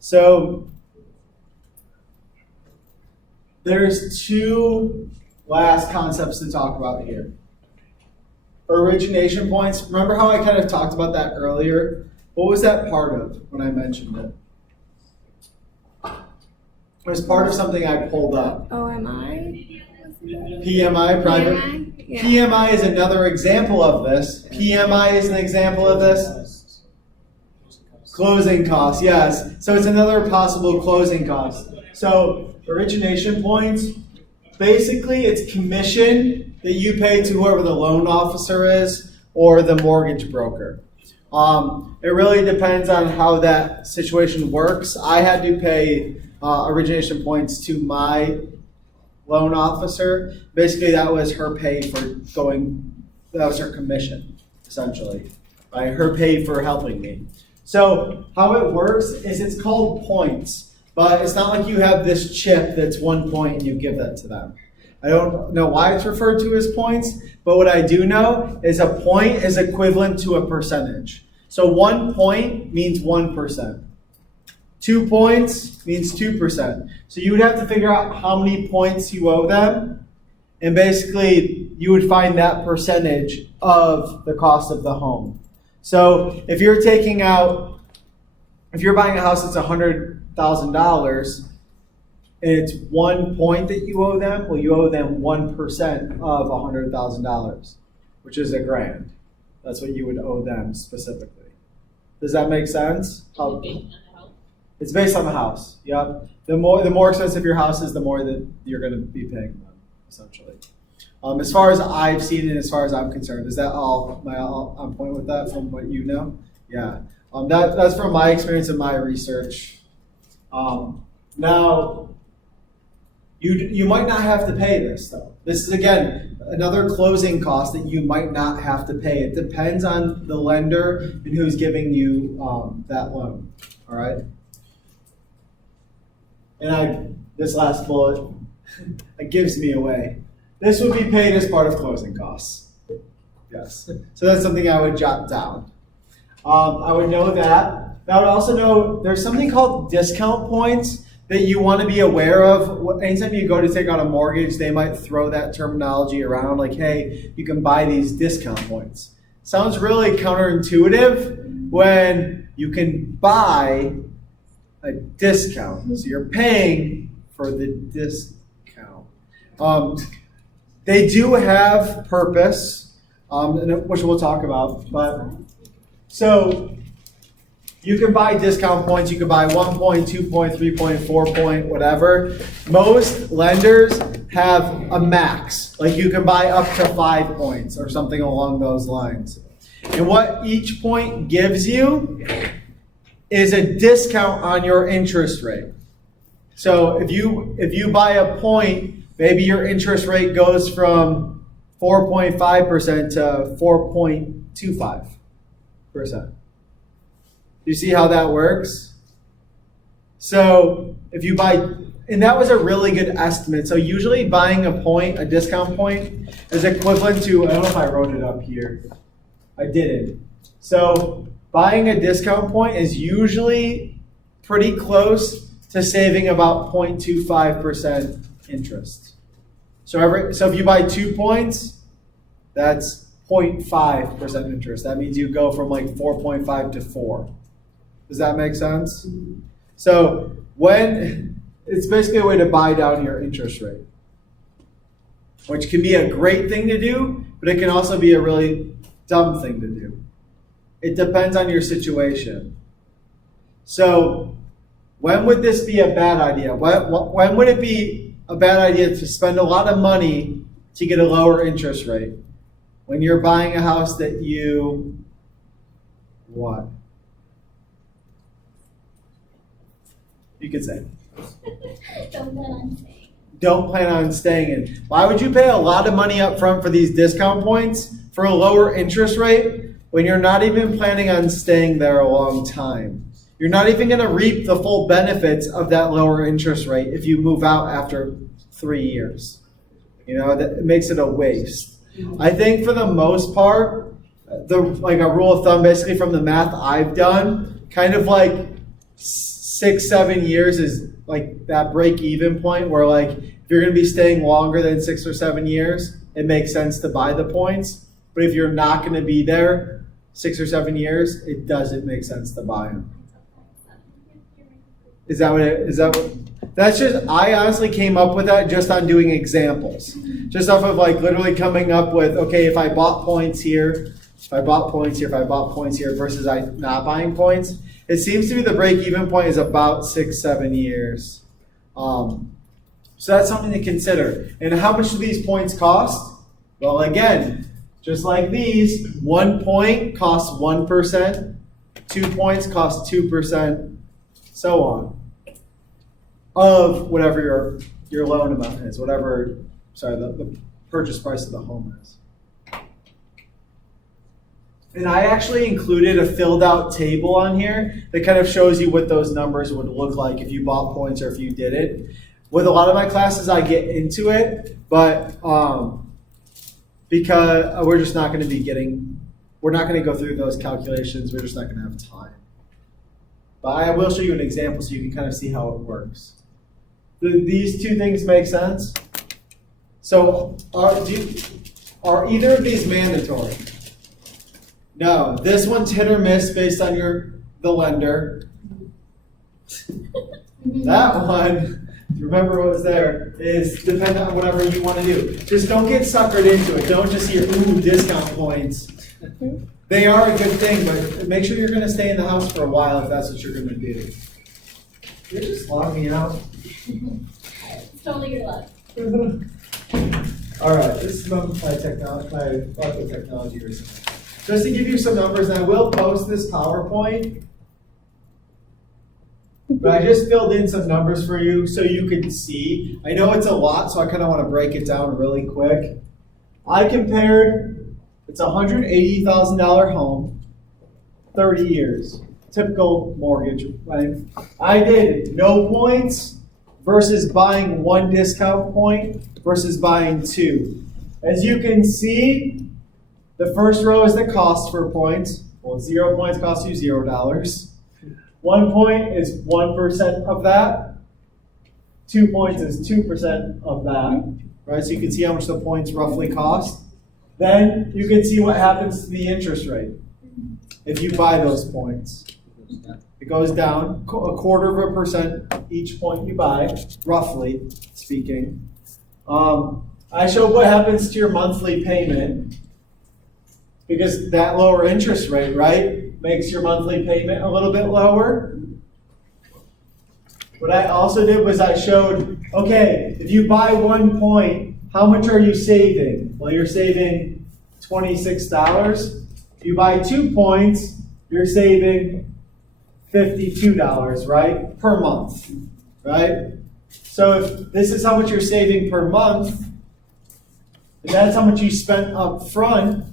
So there's two last concepts to talk about here. Origination points. Remember how I kind of talked about that earlier? What was that part of when I mentioned it? It was part of something I pulled up. OMI? PMI, private. PMI? Yeah. PMI is another example of this. PMI is an example of this. Closing costs, yes. So it's another possible closing cost. So origination points, basically it's commission that you pay to whoever the loan officer is or the mortgage broker. It really depends on how that situation works. I had to pay origination points to my loan officer. Basically, that was her pay for that was her commission, essentially. Right? Her pay for helping me. So how it works is it's called points, but it's not like you have this chip that's 1 point and you give that to them. I don't know why it's referred to as points, but what I do know is a point is equivalent to a percentage. So 1 point means 1%. 2 points means 2%. So you would have to figure out how many points you owe them, and basically you would find that percentage of the cost of the home. So if you're buying a house that's $100,000, and it's 1 point that you owe them, well, you owe them 1% of $100,000, which is $1,000. That's what you would owe them specifically. Does that make sense? It's based on the house. Yep. The more expensive your house is, the more that you're going to be paying them, essentially. As far as I've seen it, as far as I'm concerned, is that all on point with that from what you know? Yeah. That's from my experience and my research. Now, you might not have to pay this, though. This is, again, another closing cost that you might not have to pay. It depends on the lender and who's giving you that loan. All right? And this last bullet, it gives me away. This would be paid as part of closing costs. Yes. So that's something I would jot down. I would know that. I would also know there's something called discount points that you want to be aware of. Anytime you go to take out a mortgage, they might throw that terminology around like, hey, you can buy these discount points. Sounds really counterintuitive when you can buy a discount. So you're paying for the discount. They do have purpose, which we'll talk about. But so you can buy discount points. You can buy 1 point, 2 point, 3 point, 4 point, whatever. Most lenders have a max. Like you can buy up to 5 points or something along those lines. And what each point gives you is a discount on your interest rate. So if you buy a point, maybe your interest rate goes from 4.5% to 4.25%. You see how that works? So if you buy, and that was a really good estimate. So usually buying a discount point, is equivalent to, I don't know if I wrote it up here. I didn't. So buying a discount point is usually pretty close to saving about 0.25% interest. So if you buy 2 points, that's 0.5% interest. That means you go from like 4.5 to 4. Does that make sense? So it's basically a way to buy down your interest rate, which can be a great thing to do, but it can also be a really dumb thing to do. It depends on your situation. So when would this be a bad idea? When would it be a bad idea to spend a lot of money to get a lower interest rate? When you're buying a house that you, what? You could say. Don't plan on staying in. Why would you pay a lot of money up front for these discount points for a lower interest rate when you're not even planning on staying there a long time? You're not even going to reap the full benefits of that lower interest rate if you move out after 3 years. That makes it a waste. I think for the most part, like a rule of thumb, basically from the math I've done, kind of like 6, 7 years is like that break-even point where like if you're going to be staying longer than 6 or 7 years, it makes sense to buy the points. But if you're not going to be there 6 or 7 years, it doesn't make sense to buy them. Is that what? That's just, I honestly came up with that just on doing examples. Just off of like literally coming up with, okay, if I bought points here, if I bought points here, if I bought points here versus I not buying points, it seems to be the break-even point is about 6, 7 years. So that's something to consider. And how much do these points cost? Well, again, just like these, 1 point costs 1%, 2 points cost 2%, so on, of whatever your loan amount is, the purchase price of the home is. And I actually included a filled out table on here that kind of shows you what those numbers would look like if you bought points or if you didn't. With a lot of my classes, I get into it, but because we're just not going to we're not going to go through those calculations. We're just not going to have time. But I will show you an example so you can kind of see how it works. These two things make sense? So are either of these mandatory? No. This one's hit or miss based on the lender. That one, remember what was there, is dependent on whatever you want to do. Just don't get suckered into it. Don't just hear, ooh, discount points. They are a good thing, but make sure you're going to stay in the house for a while if that's what you're going to do. You're just logging me out. It's totally your luck. All right, this is my technology recently. Just to give you some numbers, and I will post this PowerPoint, but I just filled in some numbers for you so you can see. I know it's a lot, so I kind of want to break it down really quick. I compared, it's a $180,000 home, 30 years, typical mortgage, right? I did no points versus buying 1 discount point versus buying 2. As you can see, the first row is the cost for points. Well, 0 points costs you $0. 1 point is 1% of that. 2 points is 2% of that. Right? So you can see how much the points roughly cost. Then you can see what happens to the interest rate if you buy those points. It goes down 0.25% each point you buy, roughly speaking. I showed what happens to your monthly payment because that lower interest rate, right, makes your monthly payment a little bit lower. What I also did was I showed, okay, if you buy 1 point, how much are you saving? Well, you're saving $26. If you buy 2 points, you're saving $52, right, per month, right? So if this is how much you're saving per month, and that's how much you spent up front,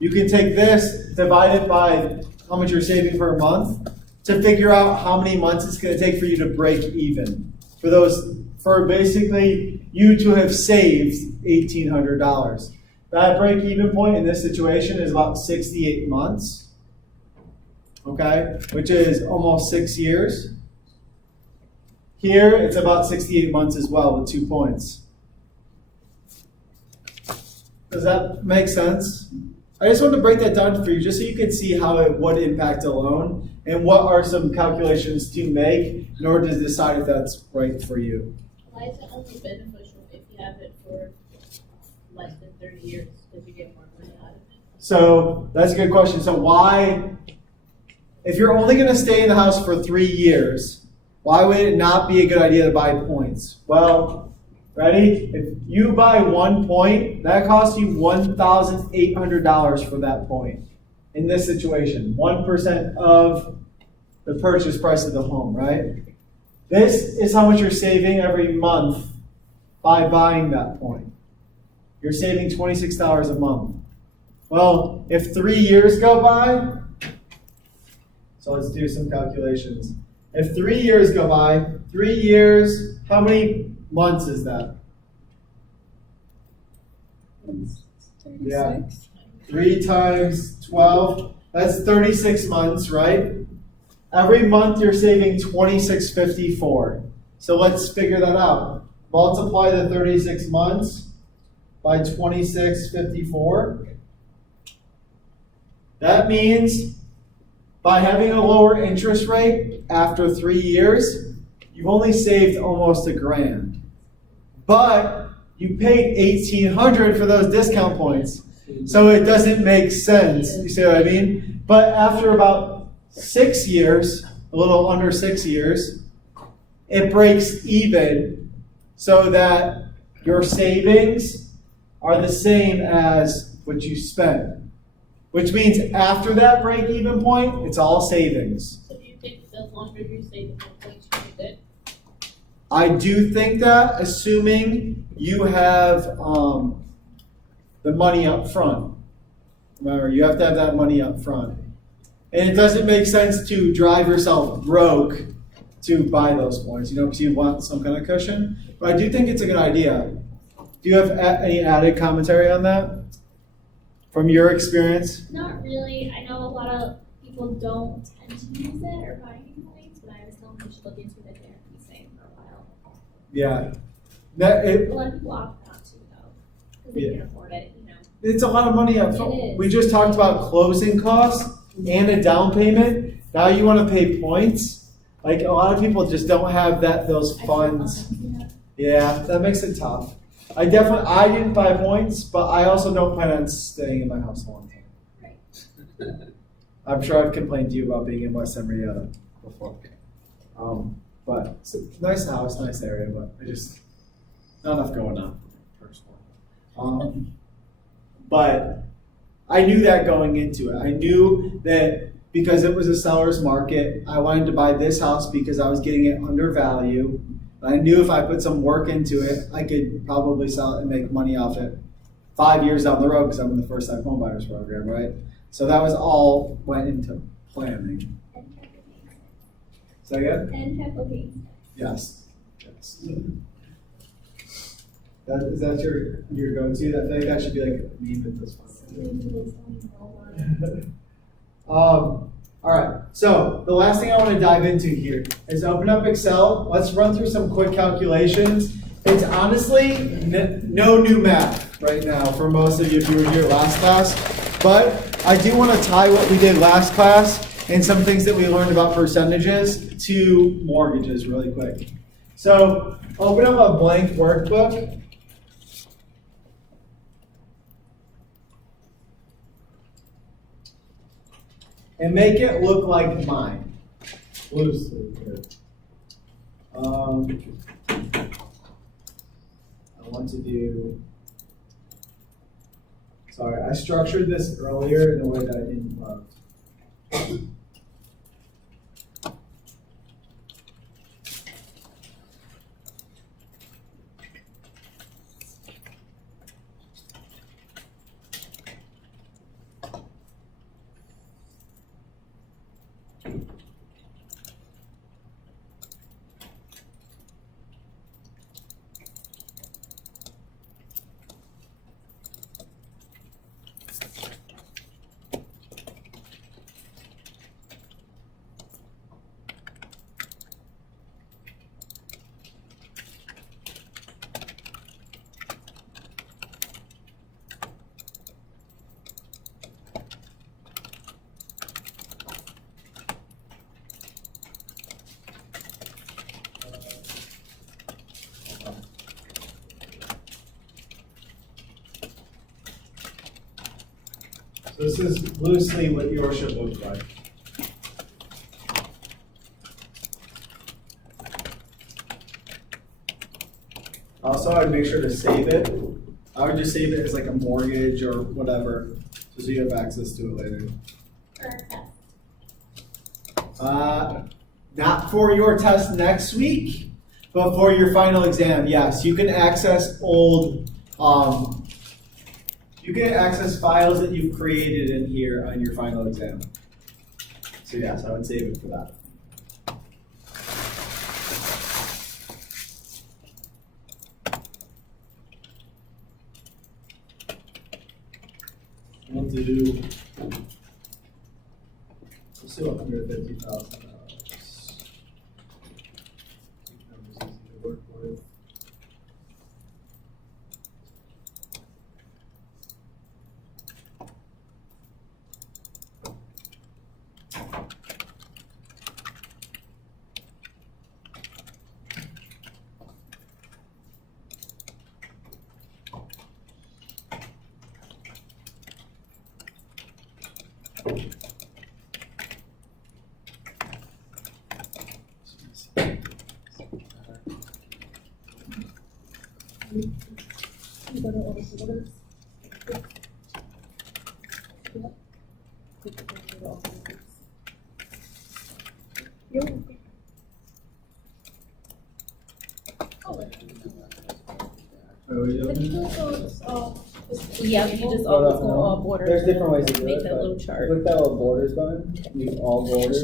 you can take this, divide it by how much you're saving per month to figure out how many months it's going to take for you to break even. For basically you to have saved $1,800. That break even point in this situation is about 68 months, okay, which is almost 6 years. Here, it's about 68 months as well with 2 points. Does that make sense? I just wanted to break that down for you just so you could see how it would impact a loan and what are some calculations to make in order to decide if that's right for you. Why is it only beneficial if you have it for less than 30 years? Because you get more money out of it? So that's a good question. So why, if you're only going to stay in the house for 3 years, why would it not be a good idea to buy points? Well, ready? If you buy 1 point, that costs you $1,800 for that point. In this situation, 1% of the purchase price of the home, right? This is how much you're saving every month by buying that point. You're saving $26 a month. Well, if 3 years go by, so let's do some calculations. If 3 years go by, 3 years, how many months is that? 36. Yeah. 3 times 12, that's 36 months, right? Every month you're saving $26.54. So let's figure that out. Multiply the 36 months by $26.54. That means by having a lower interest rate after 3 years, you've only saved almost $1,000. But you paid $1,800 for those discount points. So it doesn't make sense. You see what I mean? But after about 6 years, a little under 6 years, it breaks even so that your savings are the same as what you spend. Which means after that break-even point, it's all savings. So do you think the longer you save, the more points you get? I do think that, assuming you have the money up front. Remember, you have to have that money up front. And it doesn't make sense to drive yourself broke to buy those points, because you want some kind of cushion. But I do think it's a good idea. Do you have any added commentary on that from your experience? Not really. I know a lot of people don't tend to use it or buy any points, but I was telling them you should look into it there and be safe for a while. Yeah. A lot of people opt not to though, because they Yeah. can afford it, It's a lot of money up It front. is. We just talked about closing costs and a down payment. Now you want to pay points. Like a lot of people just don't have those funds. Yeah, that makes it tough. I didn't buy points, but I also don't plan on staying in my house a long time. Right. I'm sure I've complained to you about being in West Henrietta before. But it's a nice house, nice area, but not enough going on personally. But I knew that going into it. I knew that because it was a seller's market, I wanted to buy this house because I was getting it undervalued. I knew if I put some work into it, I could probably sell it and make money off it 5 years down the road because I'm in the first time home buyers program, right? So that was all went into planning. And capital gains. Say again? And capital gains. Yes. Is that your go-to? I think that should be like a meme at this point. All right. So the last thing I want to dive into here is open up Excel. Let's run through some quick calculations. It's honestly no new math right now for most of you if you were here last class. But I do want to tie what we did last class and some things that we learned about percentages to mortgages really quick. So open up a blank workbook. And make it look like mine. Loosely here. I want to do. Sorry, I structured this earlier in a way that I didn't love. So this is loosely what yours should look like. Also, I would make sure to save it. I would just save it as like a mortgage or whatever, so you have access to it later. Not for your test next week, but for your final exam. Yes, you can access old. You can access files that you've created in here on your final exam. So yes, I would save it for that. We'll do $150,000. You go to order orders. Yep. You're welcome. But you do those, Yeah, you just Hold always up, go no. all borders. There's different ways to do Make it, that but little chart. Click that little borders button, use all borders.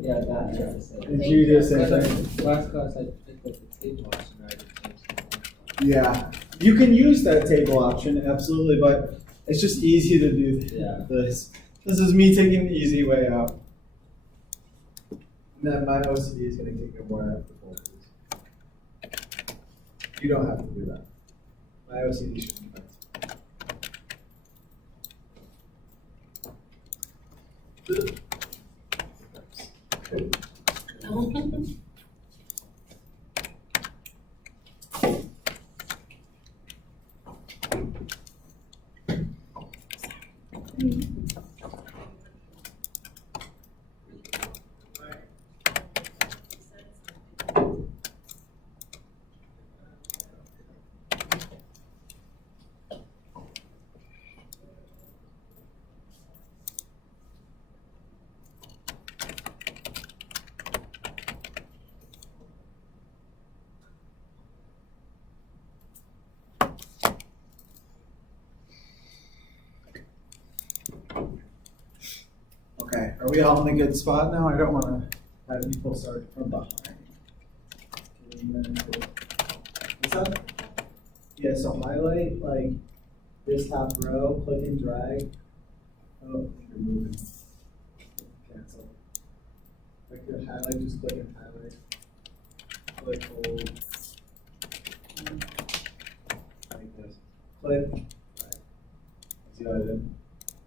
Yeah, that. Did you do the same thing? Last class I picked up the table option, I didn't change the Yeah, you can use that table option, absolutely, but it's just easy to do Yeah. this. This is me taking the easy way out. And then my OCD is gonna kick in more after borders. You don't have to do that. My OCD should be fine. Okay, are we all in a good spot now? I don't wanna have people start from behind. What's up? Yeah, so highlight like this top row, click and drag. Oh, you're moving. Cancel. Like the highlight, just click and highlight. Click, hold. Like this. Click. Right. See what I did?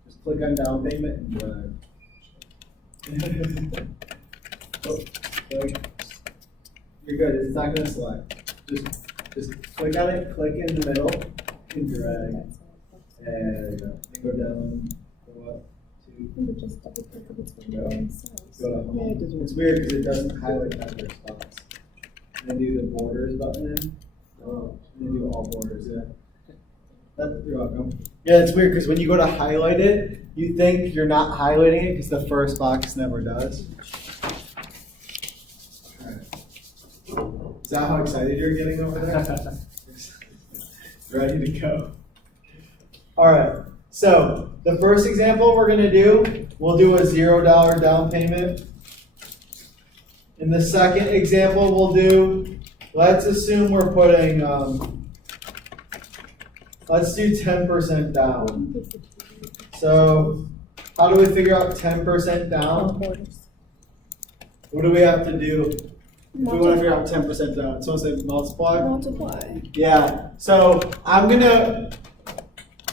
Just click on down payment and drag. Oh, click. You're good. It's not gonna select. Just click on it, click in the middle, and drag. There you go. Then go down, go up, two, Just double click if it's going Yeah. to themselves. go to home. It's weird because it doesn't highlight other spots. And then do the borders button in. Oh, and then do all borders, yeah. You're welcome. Yeah, it's weird because when you go to highlight it, you think you're not highlighting it because the first box never does. Alright. Is that how excited you're getting over there? Ready to go. Alright, so the first example we're gonna do, we'll do a $0 down payment. In the second example we'll do, let's assume we're putting, let's do 10% down. So how do we figure out 10% All down? borders. What do we have to do if we want to figure out 10% down? So say multiply? Multiply. Yeah, so I'm gonna,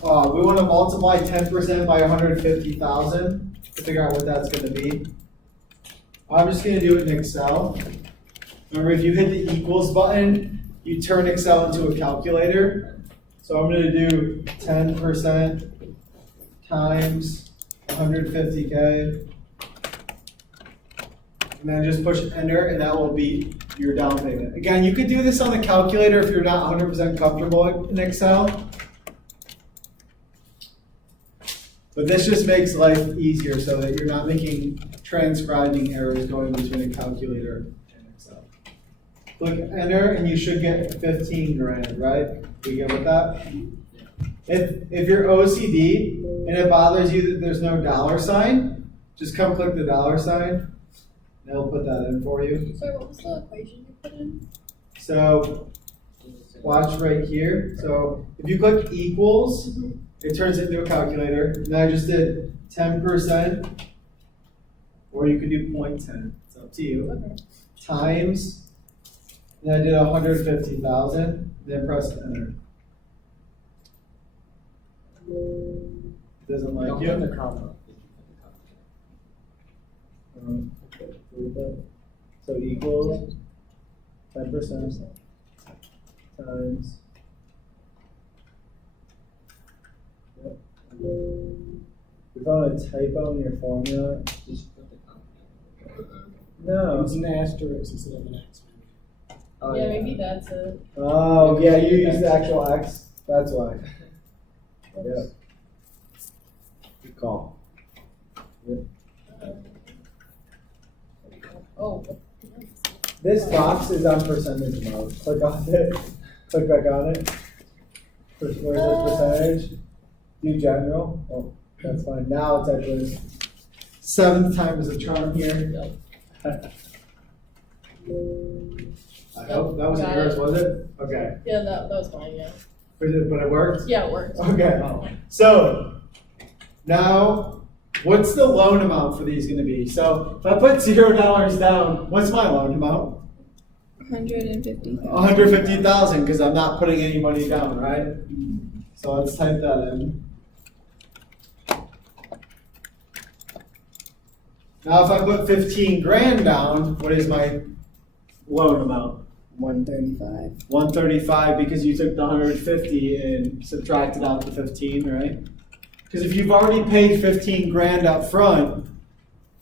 we want to multiply 10% by 150,000 to figure out what that's gonna be. I'm just gonna do it in Excel. Remember, if you hit the equals button, you turn Excel into a calculator. So I'm gonna do 10% times 150K. And then just push enter and that will be your down payment. Again, you could do this on the calculator if you're not 100% comfortable in Excel. But this just makes life easier so that you're not making transcribing errors going between a calculator and Excel. Click enter and you should get 15 grand, right? We good with that? If you're OCD and it bothers you that there's no dollar sign, just come click the dollar sign and it'll put that in for you. Sorry, what was the equation you put in? So watch right here. So if you click equals, it turns it into a calculator. And I just did 10%, or you could do 0.10. It's up to you. Okay. Times, and I did 150,000. Then press enter. It doesn't like Don't you. put the comma. Okay, so equals 10% times. Yep. We found a typo in your formula. Just put the comma. No. It's an asterisk instead of an X. Oh, Yeah, maybe that's a. Oh, yeah, you use the actual X. That's why. Yeah. Good call. Oh. This box is on percentage mode. Click on it. Click back on it. Where's the percentage? Do general. Oh, that's fine. Now type this. Seventh time is a charm here. I hope that was Got yours, it. was it? Okay. Yeah, that was mine, yeah. But it worked? Yeah, it worked. Okay. So now, what's the loan amount for these going to be? So if I put $0 down, what's my loan amount? 150,000. 150,000 because I'm not putting any money down, right? So let's type that in. Now if I put 15 grand down, what is my loan amount? 135. 135 because you took the 150 and subtracted out the 15, right? Because if you've already paid 15 grand up front,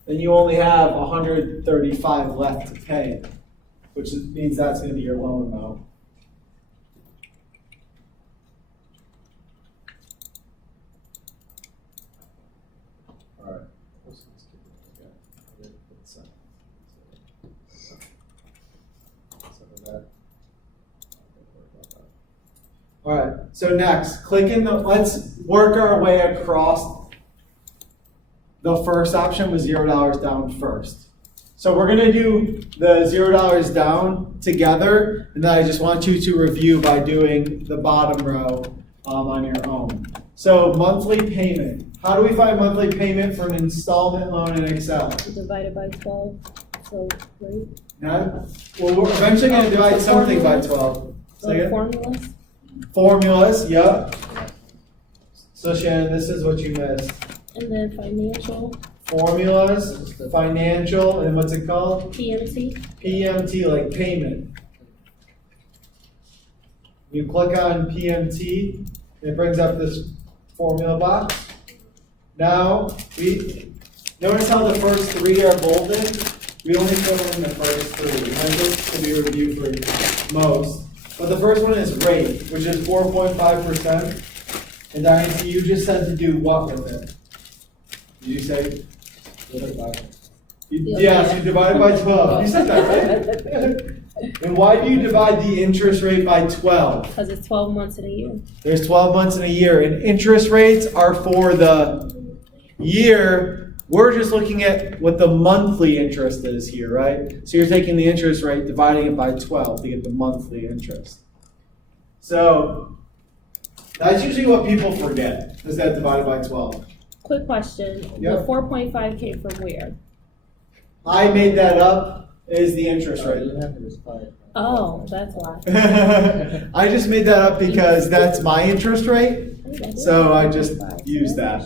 then you only have 135 left to pay, which means that's going to be your loan amount. All right. All right, so next, let's work our way across. The first option was $0 down first. So we're gonna do the $0 down together, and then I just want you to review by doing the bottom row on your own. So monthly payment. How do we find monthly payment for an installment loan in Excel? Divided by 12. So, right? Now, well, we're eventually gonna divide something by 12. Say again? Formulas. Formulas, yep. So Shannon, this is what you missed. And then financial. Formulas, financial, and what's it called? PMT. PMT, like payment. You click on PMT, it brings up this formula box. Now, notice how the first three are bolded? We only fill in the first three. Remember, to be reviewed for most. But the first one is rate, which is 4.5%. And Diane, you just said to do what with it? Did you say? Yes, you divide it by 12. You said that, right? And why do you divide the interest rate by 12? Because it's 12 months in a year. There's 12 months in a year, and interest rates are for the year. We're just looking at what the monthly interest is here, right? So you're taking the interest rate, dividing it by 12 to get the monthly interest. So that's usually what people forget, is that divided by 12. Quick question. Yep. The 4.5 came from where? I made that up as the interest rate. You have to respond. Oh, that's why. I just made that up because that's my interest rate, so I just used that.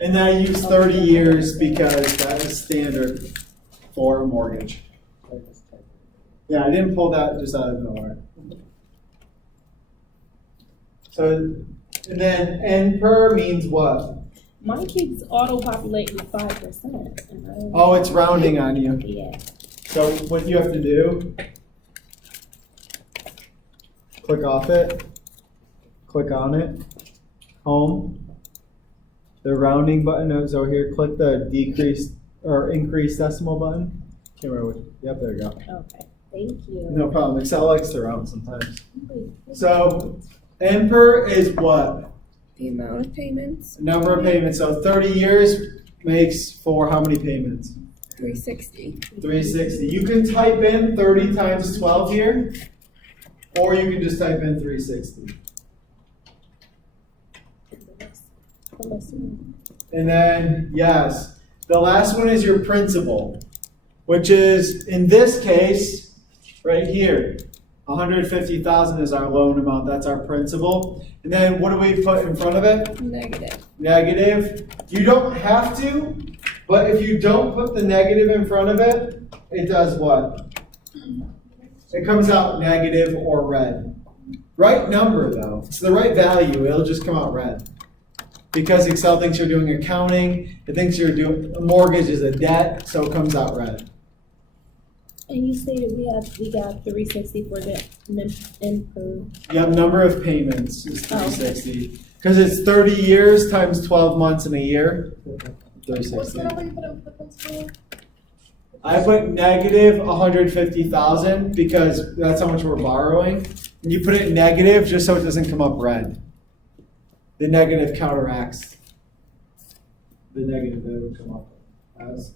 And then I use 30 years because that is standard for a mortgage. Yeah, I didn't pull that just out of nowhere. So, and then N per means what? Mine keeps auto-populating with 5%. And I- Oh, it's rounding on you. Yeah. So what you have to do, click off it, click on it, home. The rounding button is over here. Click the decrease or increase decimal button. Can't remember which. Yep, there you go. Okay. Thank you. No problem. Excel likes to round sometimes. So N per is what? The amount of payments. Number of payments. So 30 years makes for how many payments? 360. 360. You can type in 30 times 12 here, or you can just type in 360. And then, yes, the last one is your principal, which is, in this case, right here, 150,000 is our loan amount. That's our principal. And then what do we put in front of it? Negative. Negative. You don't have to, but if you don't put the negative in front of it, it does what? It comes out negative or red. Right number, though. It's the right value. It'll just come out red. because Excel thinks you're doing accounting, it thinks you're doing, a mortgage is a debt, so it comes out red. And you stated we got 360 for the improved. You have number of payments is Oh, okay. 360. Because it's 30 years times 12 months in a year. What's 360. the number you put in for the principal? I put negative 150,000 because that's how much we're borrowing. And you put it negative just so it doesn't come up red. The negative counteracts the negative that it would come up as.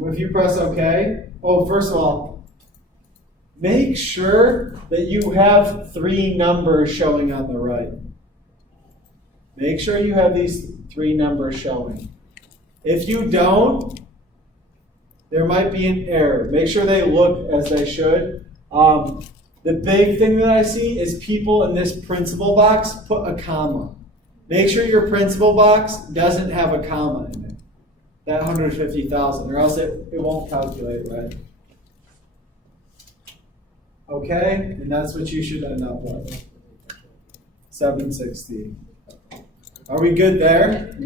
If you press OK, oh, first of all, make sure that you have 3 numbers showing on the right. Make sure you have these 3 numbers showing. If you don't, there might be an error. Make sure they look as they should. The big thing that I see is people in this principal box put a comma. Make sure your principal box doesn't have a comma in it. That 150,000, or else it won't calculate right. Okay, and that's what you should end up with. 760. Are we good there?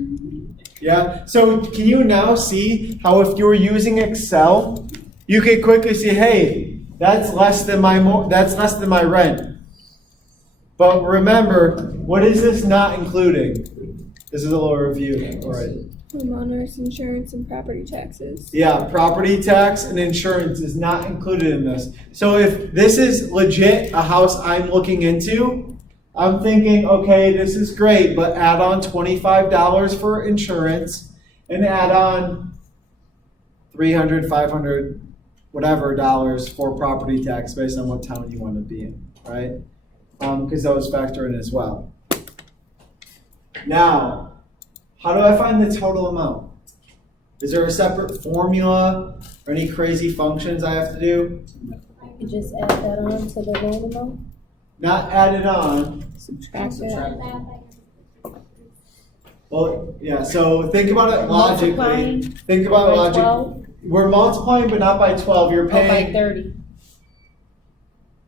Yeah. So can you now see how if you were using Excel, you could quickly see, hey, that's less than my rent. But remember, what is this not including? This is a little review. All right. Homeowners insurance and property taxes. Yeah, property tax and insurance is not included in this. So if this is legit a house I'm looking into, I'm thinking, okay, this is great, but add on $25 for insurance and add on $300, $500, whatever dollars for property tax based on what town you want to be in, right? Because those factor in as well. Now, how do I find the total amount? Is there a separate formula or any crazy functions I have to do? You just add that on to the loan amount? Not add it on. Subtract that. Well, yeah, so think about it logically. Multiplying Think about by logic. 12? We're multiplying, but not by 12. You're Oh, by paying. 30.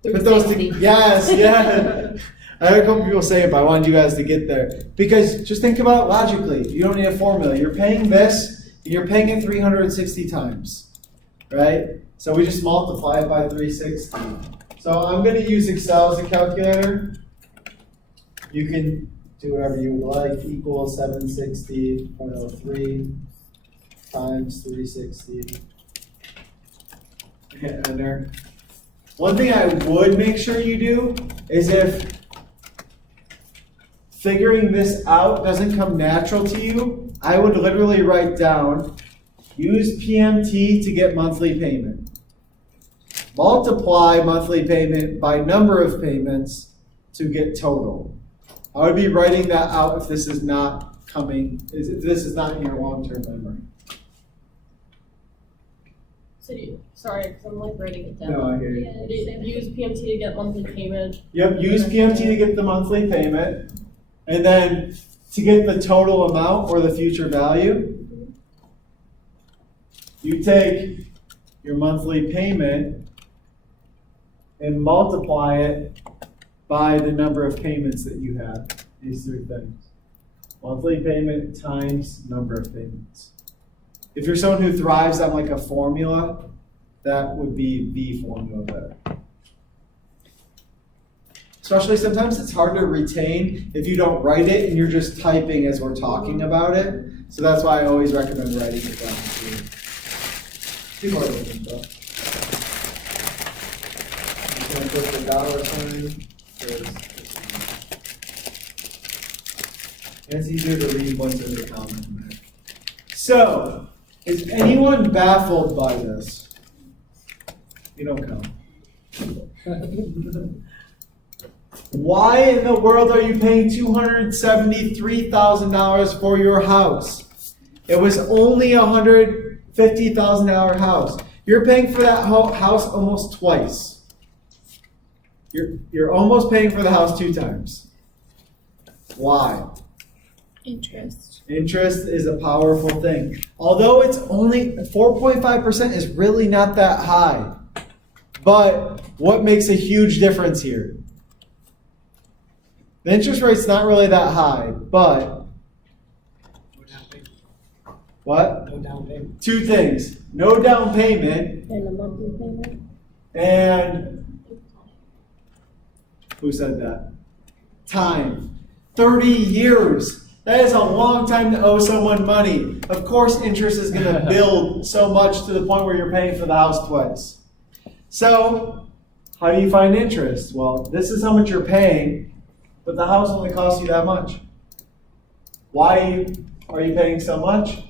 Put those together. 360. Yes, yeah. I heard a couple people say it, but I wanted you guys to get there. Because just think about it logically. You don't need a formula. You're paying this, and you're paying it 360 times, right? So we just multiply it by 360. So I'm going to use Excel as a calculator. You can do whatever you would like. Equals 760.03 times 360. Hit enter. One thing I would make sure you do is if figuring this out doesn't come natural to you, I would literally write down, use PMT to get monthly payment. Multiply monthly payment by number of payments to get total. I would be writing that out if this is not if this is not in your long-term memory. So sorry, because I'm like writing it down. No, I hear you. Use PMT to get monthly payment. Yep, use PMT to get the monthly payment. And then to get the total amount or the future value, you take your monthly payment and multiply it by the number of payments that you have. These 3 things. Monthly payment times number of payments. If you're someone who thrives on like a formula, that would be the formula there. Especially sometimes it's hard to retain if you don't write it and you're just typing as we're talking about it. So that's why I always recommend writing it down too. 2 more things though. I'm going to put the dollar sign. And it's easier to read what's in the comment there. So, is anyone baffled by this? You don't count. Why in the world are you paying $273,000 for your house? It was only a $150,000 house. You're paying for that house almost twice. You're almost paying for the house 2 times. Why? Interest. Interest is a powerful thing. Although it's only 4.5% is really not that high. But what makes a huge difference here? The interest rate's not really that high, but What? No down payment. Two things. No down payment And a monthly payment? and who said that? Time. 30 years. That is a long time to owe someone money. Of course, interest is going to build so much to the point where you're paying for the house twice. So, how do you find interest? Well, this is how much you're paying, but the house only costs you that much. Why are you paying so much?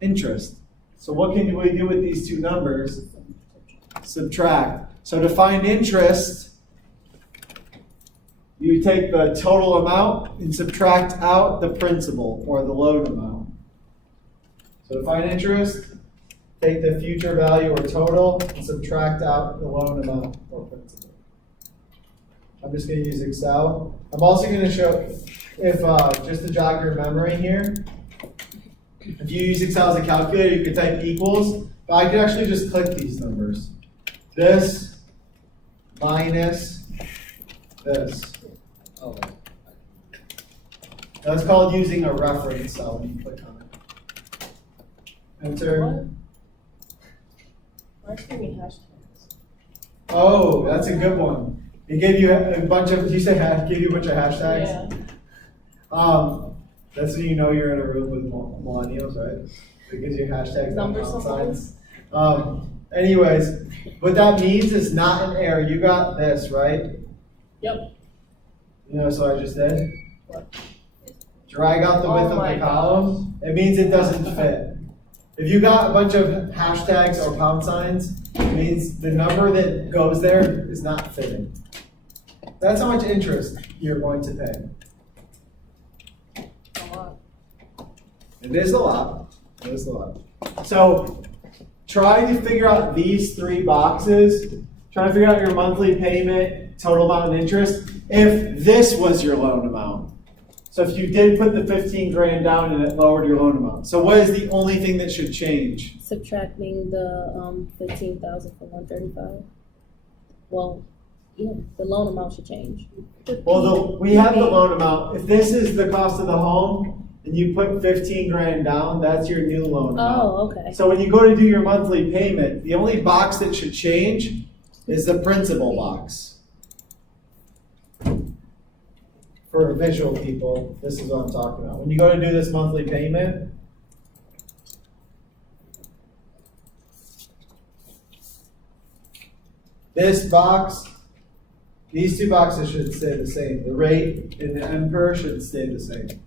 Interest. So what can we do with these two numbers? Subtract. So to find interest, you take the total amount and subtract out the principal or the loan amount. So to find interest, take the future value or total and subtract out the loan amount or principal. I'm just going to use Excel. I'm also going to show, if just to jog your memory here, if you use Excel as a calculator, you can type equals, but I can actually just click these numbers. This minus this. Oh, That's called using a reference cell when you click on it. Enter. What? Why are you giving me hashtags? Oh, that's a good one. It gave you a bunch of, did you say gave you a bunch of hashtags? Yeah. That's when you know you're in a room with millennials, right? It gives you hashtags. Numbers and sometimes. Anyways, what that means is not an error. You got this, right? Yep. You notice what I just did? What? Drag out the width Oh of my the column. It means it doesn't fit. If you got a bunch of hashtags or pound signs, it means the number that goes there is not fitting. That's how much interest you're going to pay. A lot. It is a lot. It is a lot. So try to figure out these three boxes. Try to figure out your monthly payment, total amount of interest, if this was your loan amount. So if you did put the 15 grand down and it lowered your loan amount. So what is the only thing that should change? Subtracting the 15,000 from 135. Well, yeah, the loan amount should change. Well, we have the loan amount. If this is the cost of the home and you put 15 grand down, that's your new loan amount. Oh, okay. So when you go to do your monthly payment, the only box that should change is the principal box. For visual people, this is what I'm talking about. When you go to do this monthly payment, this box, these two boxes should stay the same. The rate and the M/per should stay the same.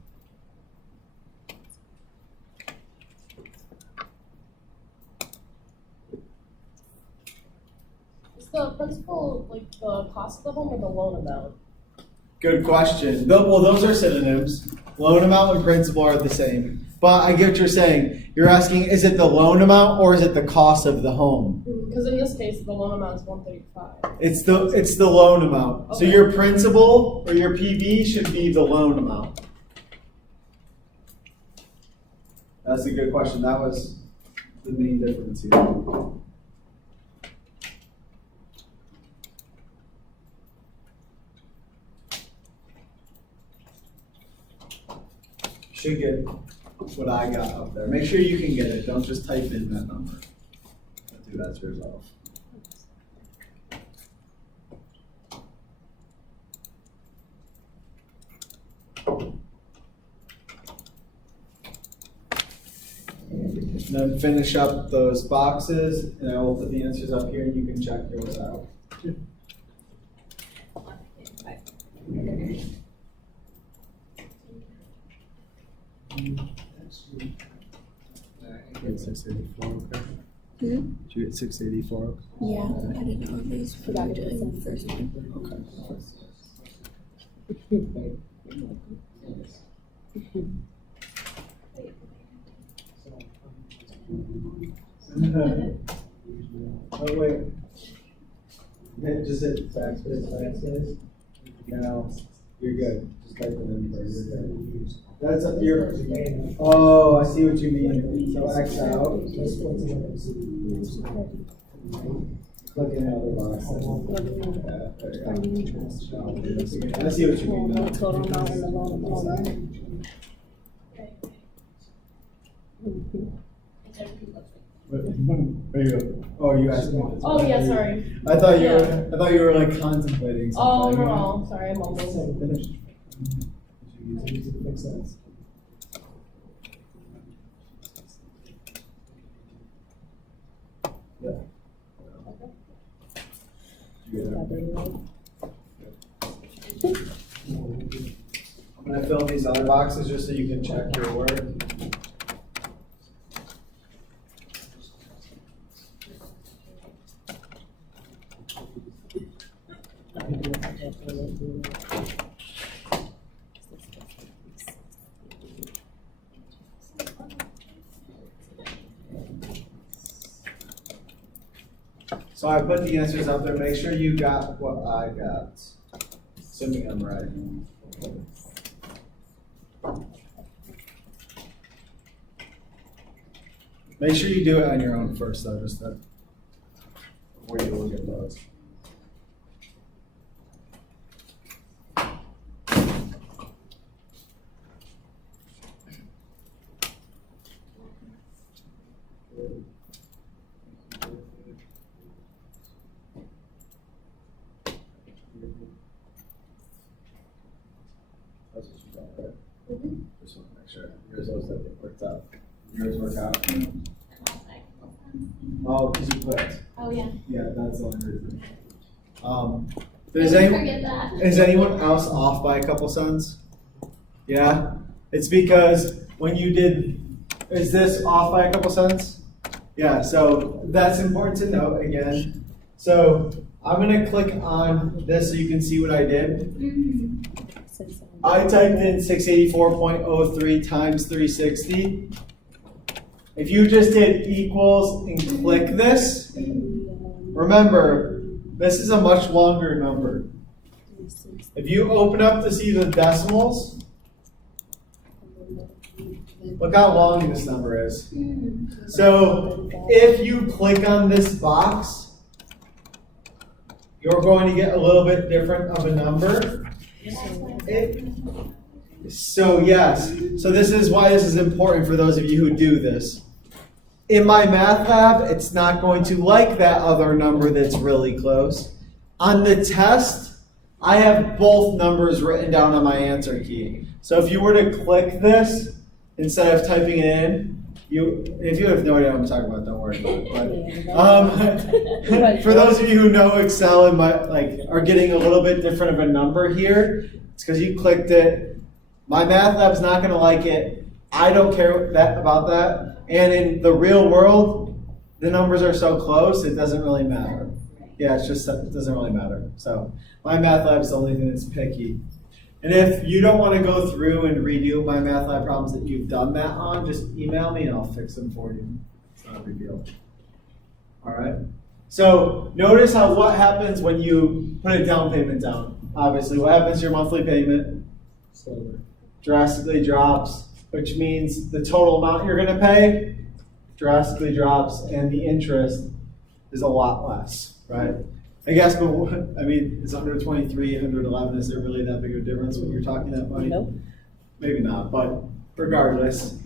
Is the principal like the cost of the home or the loan amount? Good question. Well, those are synonyms. Loan amount and principal are the same. But I get what you're saying. You're asking, is it the loan amount or is it the cost of the home? Because in this case, the loan amount is 135. It's the loan amount. So Okay. your principal or your PV should be the loan amount. That's a good question. That was the main difference here. Should get what I got up there. Make sure you can get it. Don't just type in that number. Don't do that to yourself. And then finish up those boxes, and I will put the answers up here, and you can check yours out. Get 684, okay? Hmm? Did you get 684? Yeah, I didn't know if it was Forgot to doing send the first one. Oh, wait. Yeah, just hit taxes. No, you're good. Just type it in there, you're good. That's your, oh, I see what you mean. So X out. Click in other box. Yeah, there you go. I see what you mean now. The total amount and the loan amount. are you asking me? Oh, yeah, sorry. I thought you were like contemplating Oh, something. no, sorry, I'm almost. Finished. Makes sense. Yeah. You get it? I'm gonna fill these other boxes just so you can check your work. So I put the answers up there. Make sure you got what I got. Assuming I'm right. Make sure you do it on your own first, though, just that before you look at those. That's what you got, right? Just want to make sure. Yours looks like it worked out. Yours work out? Oh, because you put. Oh, yeah. Yeah, that's the only reason. I Does didn't anyone, forget that. is anyone else off by a couple cents? Yeah? It's because when you did, is this off by a couple cents? Yeah, so that's important to note again. So I'm gonna click on this so you can see what I did. Mhm. I typed in 684.03 times 360. If you just did equals and click this, remember, this is a much longer number. If you open up to see the decimals, look how long this number is. So if you click on this box, you're going to get a little bit different of a number. So yes, so this is why this is important for those of you who do this. In my math lab, it's not going to like that other number that's really close. On the test, I have both numbers written down on my answer key. So if you were to click this, instead of typing it in, if you have no idea what I'm talking about, don't worry about it. But, for those of you who know Excel and are getting a little bit different of a number here, it's because you clicked it. My math lab's not going to like it. I don't care about that. And in the real world, the numbers are so close, it doesn't really matter. Yeah, it doesn't really matter. So my math lab is the only thing that's picky. And if you don't want to go through and redo my math lab problems that you've done that on, just email me and I'll fix them for you. It's not a big deal. All right. So notice what happens when you put a down payment down. Obviously, what happens to your monthly payment? Slower. Drastically drops, which means the total amount you're going to pay drastically drops and the interest is a lot less, right? I guess, but I mean, it's 123, 111. Is there really that big of a difference when you're talking that money? Nope. Maybe not, but regardless.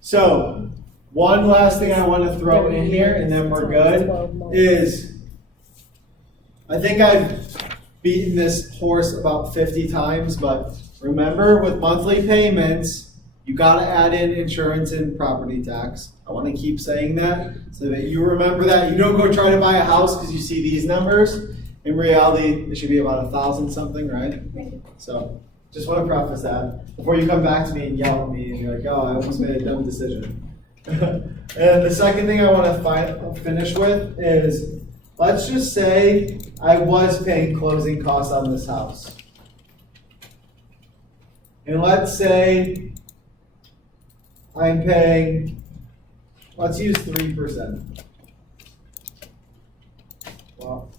So one last thing I want to throw in here, and then we're good, is I think I've beaten this horse about 50 times, but remember with monthly payments, you got to add in insurance and property tax. I want to keep saying that so that you remember that. You don't go try to buy a house because you see these numbers. In reality, it should be about 1,000 something, right? So just want to preface that before you come back to me and yell at me and you're like, oh, I almost made a dumb decision. And the second thing I want to finish with is, let's just say I was paying closing costs on this house. And let's say I'm paying, let's use 3%. Well,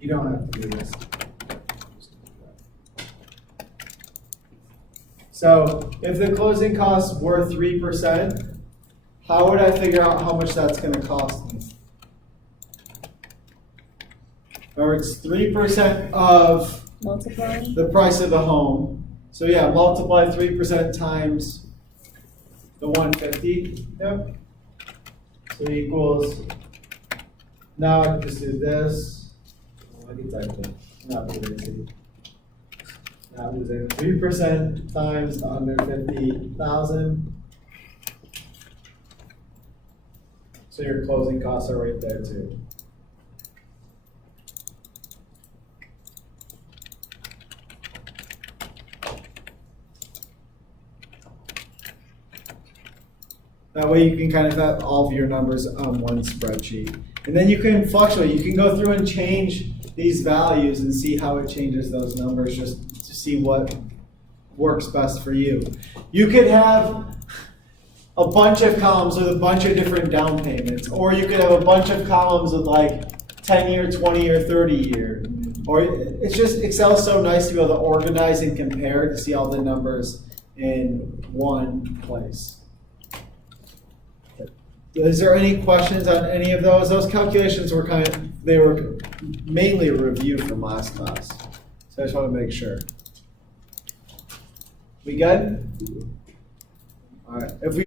you don't have to do this. So if the closing costs were 3%, how would I figure out how much that's going to cost me? Or it's 3% of Multiplying? the price of the home. So yeah, multiply 3% times the 150. Yep. So equals, now I can just do this. Oh, I can type that. Not very easy. Now losing 3% times 150,000. So your closing costs are right there too. That way you can kind of have all of your numbers on one spreadsheet. And then you can fluctuate. You can go through and change these values and see how it changes those numbers just to see what works best for you. You could have a bunch of columns with a bunch of different down payments, or you could have a bunch of columns with like 10-year, 20-year, 30-year. Or it's just, Excel's so nice to be able to organize and compare to see all the numbers in one place. Is there any questions on any of those? Those calculations were they were mainly a review from last class. So I just want to make sure. We good? All right. If we